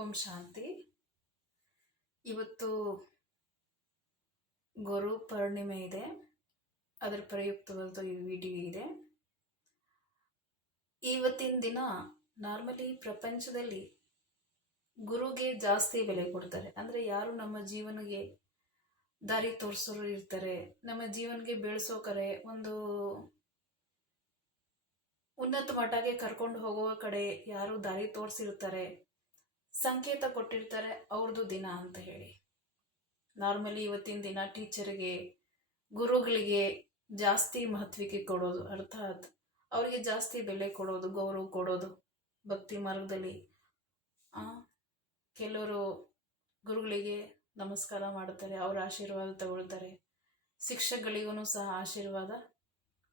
ಓಂ ಶಾಂತಿ. ಇವತ್ತು ಗುರು ಪೂರ್ಣಿಮೆ ಇದೆ. ಅದರ ಪ್ರಯುಕ್ತವಾದ ಈ ವಿಡಿಯೋ ಇದೆ. ಇವತ್ತಿನ ದಿನ ನಾರ್ಮಲಿ ಪ್ರಪಂಚದಲ್ಲಿ ಗುರುಗೆ ಜಾಸ್ತಿ ಬೆಲೆ ಕೊಡ್ತಾರೆ. ಅಂದರೆ ಯಾರು ನಮ್ಮ ಜೀವನಕ್ಕೆ ದಾರಿ ತೋರಿಸೋರು ಇರ್ತಾರೆ, ನಮ್ಮ ಜೀವನಕ್ಕೆ ಬೆಳೆಸೋಕರೆ, ಒಂದು ಉನ್ನತ ಮಟ್ಟಕ್ಕೆ ಕರ್ಕೊಂಡು ಹೋಗುವ ಕಡೆ ಯಾರು ದಾರಿ ತೋರಿಸಿರ್ತಾರೆ, ಸಂಕೇತ ಕೊಟ್ಟಿರ್ತಾರೆ, ಅವ್ರದ್ದು ದಿನ ಅಂತ ಹೇಳಿ. ನಾರ್ಮಲಿ ಇವತ್ತಿನ ದಿನ ಟೀಚರ್ಗೆ, ಗುರುಗಳಿಗೆ ಜಾಸ್ತಿ ಮಹತ್ವಕ್ಕೆ ಕೊಡೋದು, ಅರ್ಥಾತ್ ಅವರಿಗೆ ಜಾಸ್ತಿ ಬೆಲೆ ಕೊಡೋದು, ಗೌರವ ಕೊಡೋದು. ಭಕ್ತಿ ಮಾರ್ಗದಲ್ಲಿ ಕೆಲವರು ಗುರುಗಳಿಗೆ ನಮಸ್ಕಾರ ಮಾಡ್ತಾರೆ, ಅವರ ಆಶೀರ್ವಾದ ತಗೊಳ್ತಾರೆ. ಶಿಕ್ಷಕಗಳಿಗೂ ಸಹ ಆಶೀರ್ವಾದ,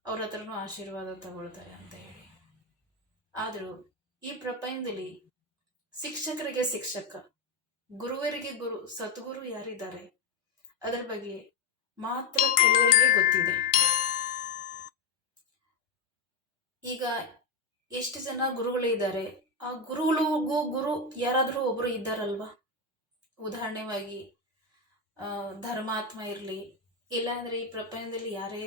ಅವ್ರ ಹತ್ರನೂ ಆಶೀರ್ವಾದ ತಗೊಳ್ತಾರೆ ಅಂತ ಹೇಳಿ. ಆದರೂ ಈ ಪ್ರಪಂಚದಲ್ಲಿ ಶಿಕ್ಷಕರಿಗೆ ಶಿಕ್ಷಕ, ಗುರುವರಿಗೆ ಗುರು, ಸದ್ಗುರು ಯಾರಿದ್ದಾರೆ ಅದರ ಬಗ್ಗೆ ಮಾತ್ರ ಕೆಲವರಿಗೆ ಗೊತ್ತಿದೆ. ಈಗ ಎಷ್ಟು ಜನ ಗುರುಗಳಿದ್ದಾರೆ, ಆ ಗುರುಗಳಿಗೂ ಗುರು ಯಾರಾದರೂ ಒಬ್ಬರು ಇದ್ದಾರಲ್ವಾ? ಉದಾಹರಣೆವಾಗಿ ಧರ್ಮಾತ್ಮ ಇರಲಿ, ಇಲ್ಲಾಂದರೆ ಈ ಪ್ರಪಂಚದಲ್ಲಿ ಯಾರೇ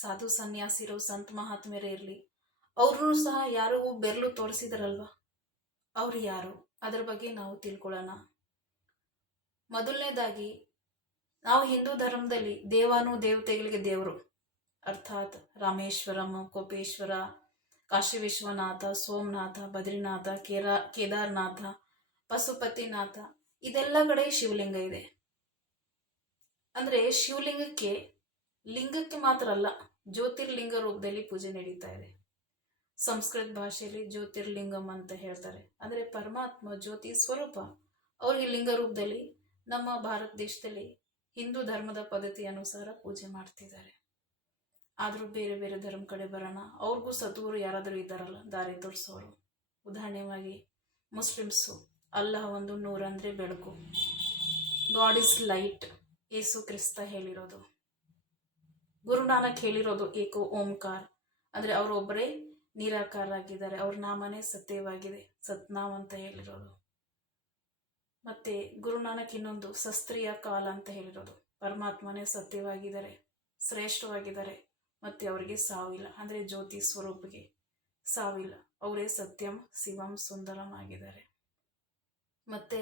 ಸಾಧು ಸನ್ಯಾಸಿರು, ಸಂತ ಮಹಾತ್ಮರೇ ಇರಲಿ, ಅವ್ರೂ ಸಹ ಯಾರು ಬೆರಳು ತೋರಿಸಿದಾರಲ್ವ, ಅವ್ರು ಯಾರು ಅದರ ಬಗ್ಗೆ ನಾವು ತಿಳ್ಕೊಳ್ಳೋಣ. ಮೊದಲನೇದಾಗಿ, ನಾವು ಹಿಂದೂ ಧರ್ಮದಲ್ಲಿ ದೇವತೆಗಳಿಗೆ ದೇವರು, ಅರ್ಥಾತ್ ರಾಮೇಶ್ವರಂ, ಕೋಪೇಶ್ವರ, ಕಾಶಿ ವಿಶ್ವನಾಥ, ಸೋಮನಾಥ, ಬದ್ರಿನಾಥ, ಕೇದಾರನಾಥ, ಪಶುಪತಿನಾಥ, ಇದೆಲ್ಲ ಕಡೆ ಶಿವಲಿಂಗ ಇದೆ. ಅಂದರೆ ಶಿವಲಿಂಗಕ್ಕೆ, ಲಿಂಗಕ್ಕೆ ಮಾತ್ರ ಅಲ್ಲ, ಜ್ಯೋತಿರ್ಲಿಂಗ ರೂಪದಲ್ಲಿ ಪೂಜೆ ನಡೀತಾ ಇದೆ. ಸಂಸ್ಕೃತ ಭಾಷೆಯಲ್ಲಿ ಜ್ಯೋತಿರ್ಲಿಂಗಂ ಅಂತ ಹೇಳ್ತಾರೆ. ಅಂದರೆ ಪರಮಾತ್ಮ ಜ್ಯೋತಿ ಸ್ವರೂಪ, ಅವರಿಗೆ ಲಿಂಗ ರೂಪದಲ್ಲಿ ನಮ್ಮ ಭಾರತ ದೇಶದಲ್ಲಿ ಹಿಂದೂ ಧರ್ಮದ ಪದ್ಧತಿ ಅನುಸಾರ ಪೂಜೆ ಮಾಡ್ತಿದ್ದಾರೆ. ಆದರೂ ಬೇರೆ ಬೇರೆ ಧರ್ಮ ಕಡೆ ಬರೋಣ, ಅವ್ರಿಗೂ ಸದ್ಗುರು ಯಾರಾದರೂ ಇದ್ದಾರಲ್ಲ, ದಾರಿ ತೋರಿಸೋರು. ಉದಾಹರಣೆಯಾಗಿ ಮುಸ್ಲಿಮ್ಸು, ಅಲ್ಲಾಹ್ ಒಂದು ನೂರು ಅಂದರೆ ಬೆಳಕು, god is light, Yesu Krista ಹೇಳಿರೋದು. ಗುರುನಾನಕ್ ಹೇಳಿರೋದು ಏಕೋ ಓಂಕಾರ, ಅಂದರೆ ಅವರೊಬ್ಬರೇ ನಿರಾಕಾರಾಗಿದ್ದಾರೆ, ಅವ್ರ ನಾಮನೇ ಸತ್ಯವಾಗಿದೆ, ಸತ್ನಾಮ್ ಅಂತ ಹೇಳಿರೋದು. ಮತ್ತೆ ಗುರುನಾನಕ್ ಇನ್ನೊಂದು ಶಸ್ತ್ರೀಯ ಕಾಲ ಅಂತ ಹೇಳಿರೋದು, ಪರಮಾತ್ಮನೇ ಸತ್ಯವಾಗಿದ್ದಾರೆ, ಶ್ರೇಷ್ಠವಾಗಿದ್ದಾರೆ, ಮತ್ತೆ ಅವರಿಗೆ ಸಾವಿಲ್ಲ. ಅಂದರೆ ಜ್ಯೋತಿ ಸ್ವರೂಪಿಗೆ ಸಾವಿಲ್ಲ, ಅವರೇ ಸತ್ಯಂ ಶಿವಂ ಸುಂದರಂ ಆಗಿದ್ದಾರೆ. ಮತ್ತೆ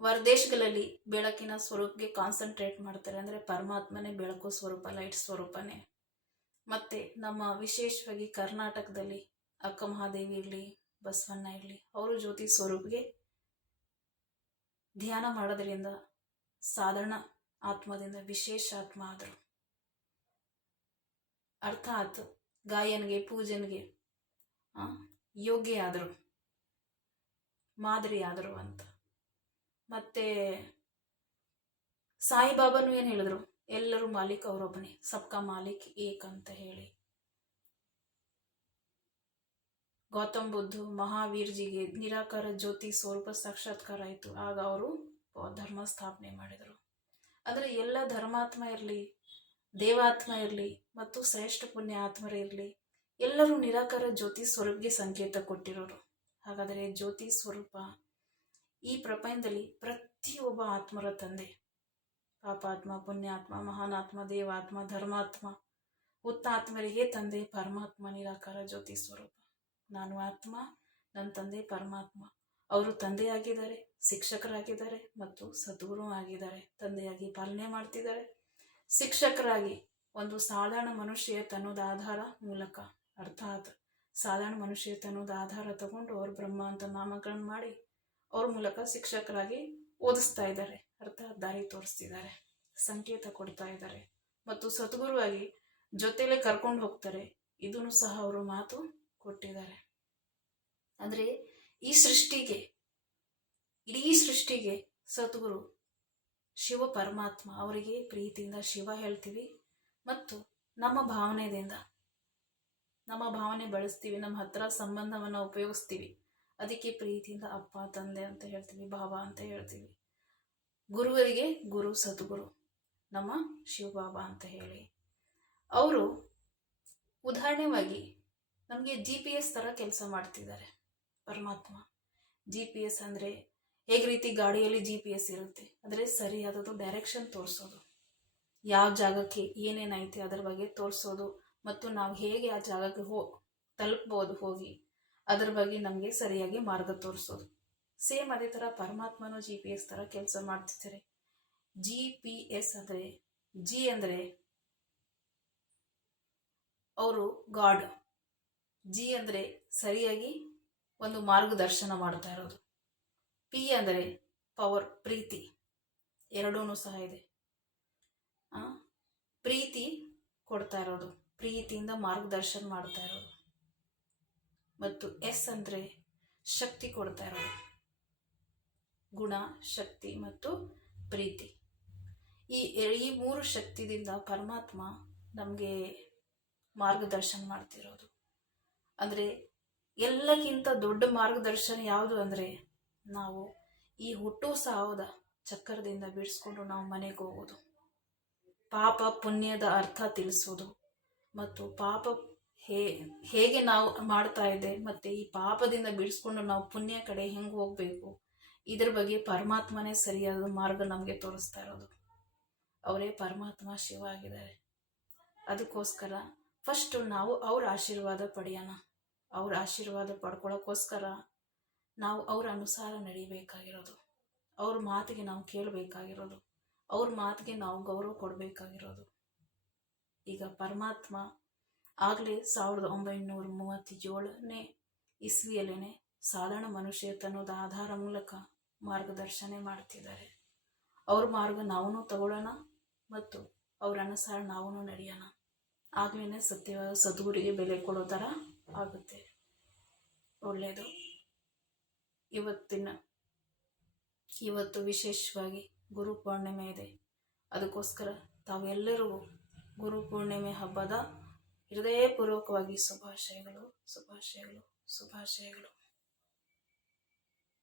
ಹೊರದೇಶಗಳಲ್ಲಿ ಬೆಳಕಿನ ಸ್ವರೂಪಕ್ಕೆ ಕಾನ್ಸಂಟ್ರೇಟ್ ಮಾಡ್ತಾರೆ, ಅಂದರೆ ಪರಮಾತ್ಮನೇ ಬೆಳಕು ಸ್ವರೂಪ, ಲೈಟ್ ಸ್ವರೂಪನೇ. ಮತ್ತು ನಮ್ಮ ವಿಶೇಷವಾಗಿ ಕರ್ನಾಟಕದಲ್ಲಿ ಅಕ್ಕ ಮಹಾದೇವಿ ಇರಲಿ, ಬಸವಣ್ಣ ಇರಲಿ, ಅವರು ಜ್ಯೋತಿ ಸ್ವರೂಪಿಗೆ ಧ್ಯಾನ ಮಾಡೋದ್ರಿಂದ ಸಾಧಾರಣ ಆತ್ಮದಿಂದ ವಿಶೇಷ ಆತ್ಮ ಆದರು. ಅರ್ಥಾತ್ ಗಾಯನ್ಗೆ, ಪೂಜನ್ಗೆ ಯೋಗ್ಯ ಆದರು, ಮಾದರಿ ಆದರು ಅಂತ. ಮತ್ತೆ ಸಾಯಿಬಾಬಾನು ಏನು ಹೇಳಿದ್ರು, ಎಲ್ಲರೂ ಮಾಲೀಕ್ ಅವರೊಬ್ಬನೇ, ಸಬ್ಕಾ ಮಾಲೀಕ್ ಏಕ್ ಅಂತ ಹೇಳಿ. ಗೌತಮ್ ಬುದ್ಧ, ಮಹಾವೀರ್ಜಿಗೆ ನಿರಾಕಾರ ಜ್ಯೋತಿ ಸ್ವರೂಪ ಸಾಕ್ಷಾತ್ಕಾರ ಆಯಿತು, ಆಗ ಅವರು ಧರ್ಮ ಸ್ಥಾಪನೆ ಮಾಡಿದರು. ಅಂದರೆ ಎಲ್ಲ ಧರ್ಮಾತ್ಮ ಇರಲಿ, ದೇವಾತ್ಮ ಇರಲಿ, ಮತ್ತು ಶ್ರೇಷ್ಠ ಪುಣ್ಯ ಆತ್ಮರೇ ಇರಲಿ, ಎಲ್ಲರೂ ನಿರಾಕಾರ ಜ್ಯೋತಿ ಸ್ವರೂಪಗೆ ಸಂಕೇತ ಕೊಟ್ಟಿರೋರು. ಹಾಗಾದರೆ ಜ್ಯೋತಿ ಸ್ವರೂಪ ಈ ಪ್ರಪಂಚದಲ್ಲಿ ಪ್ರತಿಯೊಬ್ಬ ಆತ್ಮರ ತಂದೆ, ಪಾಪಾತ್ಮ, ಪುಣ್ಯಾತ್ಮ, ಮಹಾನಾತ್ಮ, ದೇವಾತ್ಮ, ಧರ್ಮಾತ್ಮ, ಉತ್ತಾತ್ಮರಿಗೆ ತಂದೆ ಪರಮಾತ್ಮ, ನಿರಾಕಾರ ಜ್ಯೋತಿ ಸ್ವರೂಪ. ನಾನು ಆತ್ಮ, ನನ್ನ ತಂದೆ ಪರಮಾತ್ಮ, ಅವರು ತಂದೆಯಾಗಿದ್ದಾರೆ, ಶಿಕ್ಷಕರಾಗಿದ್ದಾರೆ, ಮತ್ತು ಸದ್ಗುರು ಆಗಿದ್ದಾರೆ. ತಂದೆಯಾಗಿ ಪಾಲನೆ ಮಾಡ್ತಿದ್ದಾರೆ, ಶಿಕ್ಷಕರಾಗಿ ಒಂದು ಸಾಧಾರಣ ಮನುಷ್ಯತೆ ಅನ್ನೋದು ಆಧಾರ ಮೂಲಕ, ಅರ್ಥಾತ್ ಸಾಧಾರಣ ಮನುಷ್ಯತೆ ಅನ್ನೋದು ಆಧಾರ ತಗೊಂಡು ಅವರು ಬ್ರಹ್ಮ ಅಂತ ನಾಮಕರಣ ಮಾಡಿ ಅವ್ರ ಮೂಲಕ ಶಿಕ್ಷಕರಾಗಿ ಓದಿಸ್ತಾ ಇದ್ದಾರೆ, ಅರ್ಥಾತ್ ದಾರಿ ತೋರಿಸ್ತಿದ್ದಾರೆ, ಸಂಕೇತ ಕೊಡ್ತಾ ಇದ್ದಾರೆ. ಮತ್ತು ಸದ್ಗುರುವಾಗಿ ಜೊತೆಲೇ ಕರ್ಕೊಂಡು ಹೋಗ್ತಾರೆ, ಇದನ್ನು ಸಹ ಅವರು ಮಾತು ಕೊಟ್ಟಿದ್ದಾರೆ. ಅಂದರೆ ಈ ಸೃಷ್ಟಿಗೆ, ಇಡೀ ಸೃಷ್ಟಿಗೆ ಸದ್ಗುರು ಶಿವ ಪರಮಾತ್ಮ, ಅವರಿಗೆ ಪ್ರೀತಿಯಿಂದ ಶಿವ ಹೇಳ್ತೀವಿ, ಮತ್ತು ನಮ್ಮ ಭಾವನೆಯಿಂದ, ನಮ್ಮ ಭಾವನೆ ಬಳಸ್ತೀವಿ, ನಮ್ಮ ಹತ್ರ ಸಂಬಂಧವನ್ನು ಉಪಯೋಗಿಸ್ತೀವಿ, ಅದಕ್ಕೆ ಪ್ರೀತಿಯಿಂದ ಅಪ್ಪ, ತಂದೆ ಅಂತ ಹೇಳ್ತೀವಿ, ಬಾಬಾ ಅಂತ ಹೇಳ್ತೀವಿ. ಗುರುವರಿಗೆ ಗುರು ಸದ್ಗುರು, ನಮ್ಮ ಶಿವಬಾಬಾ ಅಂತ ಹೇಳಿ. ಅವರು ಉದಾಹರಣೆಯಾಗಿ ನಮಗೆ GPS ಥರ ಕೆಲಸ ಮಾಡ್ತಿದ್ದಾರೆ. ಪರಮಾತ್ಮ GPS ಅಂದರೆ ಹೇಗೆ ರೀತಿ ಗಾಡಿಯಲ್ಲಿ GPS ಇರುತ್ತೆ, ಅಂದರೆ ಸರಿಯಾದದು ಡೈರೆಕ್ಷನ್ ತೋರಿಸೋದು, ಯಾವ ಜಾಗಕ್ಕೆ ಏನೇನೈತೆ ಅದರ ಬಗ್ಗೆ ತೋರಿಸೋದು, ಮತ್ತು ನಾವು ಹೇಗೆ ಆ ಜಾಗಕ್ಕೆ ತಲುಪ್ಬೋದು ಹೋಗಿ ಅದರ ಬಗ್ಗೆ ನಮಗೆ ಸರಿಯಾಗಿ ಮಾರ್ಗ ತೋರಿಸೋದು. ಸೇಮ್ ಅದೇ ಥರ ಪರಮಾತ್ಮನೂ GPS ಥರ ಕೆಲಸ ಮಾಡ್ತಿರ್ತಾರೆ. GPS ಅಂದರೆ ಜಿ ಅಂದರೆ ಅವರು ಗಾಡ್, ಜಿ ಅಂದರೆ ಸರಿಯಾಗಿ ಒಂದು ಮಾರ್ಗದರ್ಶನ ಮಾಡ್ತಾ ಇರೋದು, ಪಿ ಅಂದರೆ ಪವರ್, ಪ್ರೀತಿ, ಎರಡೂ ಸಹ ಇದೆ. ಪ್ರೀತಿ ಕೊಡ್ತಾ ಇರೋದು, ಪ್ರೀತಿಯಿಂದ ಮಾರ್ಗದರ್ಶನ ಮಾಡ್ತಾ ಇರೋದು. ಮತ್ತು ಎಸ್ ಅಂದರೆ ಶಕ್ತಿ ಕೊಡ್ತಾ ಇರೋದು, ಗುಣ, ಶಕ್ತಿ ಮತ್ತು ಪ್ರೀತಿ. ಈ ಮೂರು ಶಕ್ತಿದಿಂದ ಪರಮಾತ್ಮ ನಮಗೆ ಮಾರ್ಗದರ್ಶನ ಮಾಡ್ತಿರೋದು. ಅಂದರೆ ಎಲ್ಲಕ್ಕಿಂತ ದೊಡ್ಡ ಮಾರ್ಗದರ್ಶನ ಯಾವುದು ಅಂದರೆ ನಾವು ಈ ಹುಟ್ಟು ಸಾವದ ಚಕ್ರದಿಂದ ಬಿಡಿಸ್ಕೊಂಡು ನಾವು ಮನೆಗೆ ಹೋಗೋದು, ಪಾಪ ಪುಣ್ಯದ ಅರ್ಥ ತಿಳಿಸೋದು, ಮತ್ತು ಪಾಪ ಹೇಗೆ ನಾವು ಮಾಡ್ತಾ ಇದೆ ಮತ್ತು ಈ ಪಾಪದಿಂದ ಬಿಡಿಸ್ಕೊಂಡು ನಾವು ಪುಣ್ಯ ಕಡೆ ಹೆಂಗೆ ಹೋಗಬೇಕು, ಇದ್ರ ಬಗ್ಗೆ ಪರಮಾತ್ಮನೇ ಸರಿಯಾದ ಮಾರ್ಗ ನಮಗೆ ತೋರಿಸ್ತಾ ಇರೋದು. ಅವರೇ ಪರಮಾತ್ಮ, ಶಿವ ಆಗಿದ್ದಾರೆ. ಅದಕ್ಕೋಸ್ಕರ ಫಸ್ಟು ನಾವು ಅವ್ರ ಆಶೀರ್ವಾದ ಪಡೆಯೋಣ. ಅವ್ರ ಆಶೀರ್ವಾದ ಪಡ್ಕೊಳ್ಳೋಕ್ಕೋಸ್ಕರ ನಾವು ಅವ್ರ ಅನುಸಾರ ನಡಿಬೇಕಾಗಿರೋದು, ಅವ್ರ ಮಾತಿಗೆ ನಾವು ಕೇಳಬೇಕಾಗಿರೋದು, ಅವ್ರ ಮಾತಿಗೆ ನಾವು ಗೌರವ ಕೊಡಬೇಕಾಗಿರೋದು. ಈಗ ಪರಮಾತ್ಮ ಆಗಲೇ 1937ನೇ ಇಸ್ವಿಯಲ್ಲೇ ಸಾಧಾರಣ ಮನುಷ್ಯತನದ ಆಧಾರ ಮೂಲಕ ಮಾರ್ಗದರ್ಶನ ಮಾಡ್ತಿದ್ದಾರೆ. ಅವ್ರ ಮಾರ್ಗ ನಾವು ತಗೊಳ್ಳೋಣ ಮತ್ತು ಅವ್ರ ಅನುಸಾರ ನಾವು ನಡೆಯೋಣ. ಆಗ್ಲೇ ಸತ್ಯವಾದ ಸದ್ಗುರಿಗೆ ಬೆಲೆ ಕೊಡೋ ಥರ ಆಗುತ್ತೆ. ಒಳ್ಳೆಯದು. ಇವತ್ತು ವಿಶೇಷವಾಗಿ ಗುರು ಪೂರ್ಣಿಮೆ ಇದೆ. ಅದಕ್ಕೋಸ್ಕರ ತಾವೆಲ್ಲರೂ ಗುರು ಪೂರ್ಣಿಮೆ ಹಬ್ಬದ ಹೃದಯಪೂರ್ವಕವಾಗಿ ಶುಭಾಶಯಗಳು.